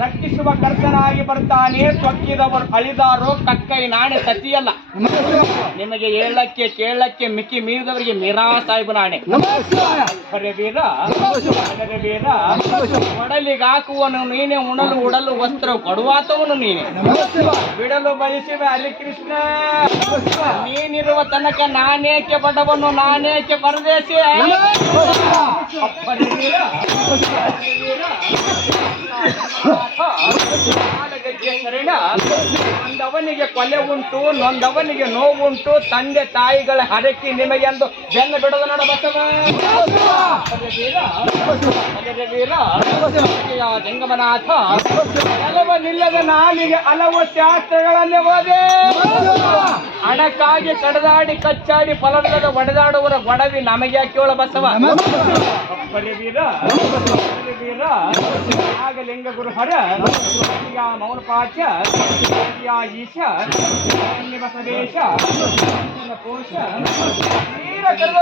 ರಕ್ಷಿಸುವ ಕರ್ತನಾಗಿ ಬರ್ತಾನೆ. ಸೊಕ್ಕಿದವರು ಅಳಿದಾರೋ ಕಕ್ಕೈ ನಾಣೆ ಸತಿಯಲ್ಲ. ನಿಮಗೆ ಹೇಳಕ್ಕೆ ಕೇಳಕ್ಕೆ ಮಿಕ್ಕಿ ಮೀರಿದವರಿಗೆ ಮೀರಾ ಸಾಹಿಬ ನಾಣೆ. ಅರೆ ವೀರ, ಅರೆ ವೀರ, ಒಡಲಿಗೆ ಹಾಕುವನು ನೀನೆ, ಉಣಲು ಉಡಲು ವಸ್ತ್ರ ಕೊಡುವಾತವನು ನೀನೆ. ಬಿಡಲು ಬಯಸಿದ ಹರಿಕೃಷ್ಣ, ನೀನಿರುವ ತನಕ ನಾನೇಕೆ ಬಡವನು, ನಾನೇಕೆ ಪರದೇಶಿ. ಅಪ್ಪರೆ ವೀರ, ಶರಣ. ನೊಂದವನಿಗೆ ಕೊಲೆ ಉಂಟು, ನೊಂದವನಿಗೆ ನೋವುಂಟು. ತಂದೆ ತಾಯಿಗಳ ಹರಕೆ ನಿಮಗೆ ಎಂದು ಬೆನ್ನು ಬಿಡೋದು ನೋಡ ಬಸವ. ಜಂಗಮನಾಥ, ಹಲವ ನಿಲ್ಲದ ನಾಲಿಗೆ ಹಲವು ಶಾಸ್ತ್ರಗಳನ್ನೇ ಓದೆ. ಹಣಕ್ಕಾಗಿ ಕಡದಾಡಿ ಕಚ್ಚಾಡಿ ಫಲದ ಒಡೆದಾಡುವರ ಗೊಡವಿ ನಮಗೆ ಕೇಳ ಬಸವ. ವೀರ ವೀರ ಆಗ ಲಿಂಗ ಗುರು ಹರ ಮೌನ ಪಾಠ ಈಶ ಬಸವೇಶ ಪೋಷ ವೀರ ಕರ್ಮ